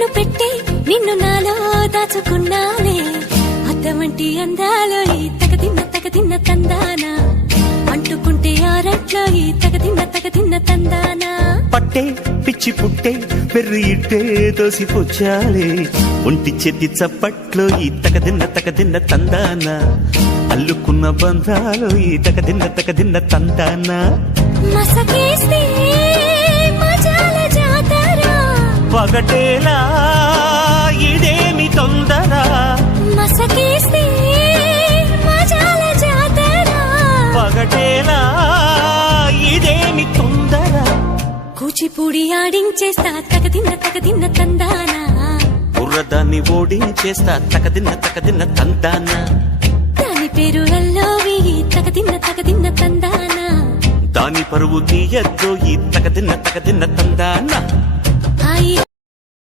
కన్ను పెట్టే నిన్ను నాలో దాచుకున్నానే అద్దమంటి అందాలో ఈ తగదిన్న తందానా అంటుకుంటే ఆరట్లో ఈ తగదిన్న తందానా పట్టే పిచ్చి పుట్టే పెర్రి ఇట్టే దోసిపుచ్చాలే ఒంటి చెట్టి చప్పట్లో ఈ తగదిన్న తందానా అల్లుకున్న బంధాలు ఈ తగదిన్న తందానా మసకేస్తే మజాల జాతర పగటేలా ఇదేమి తొందర మసకేస్తే మజాల జాతర పగటేలా ఇదేమి తొందర కూచిపూడి ఆడించేస్తా తగదిన్న తందానా బుర్రదాన్ని ఓడించేస్తా తగదిన్న తందానా దాని పేరు అల్లోవి తగదిన్న తందానా దాని పరువు తీయద్దు ఈ తగదిన్న తందానా హాయి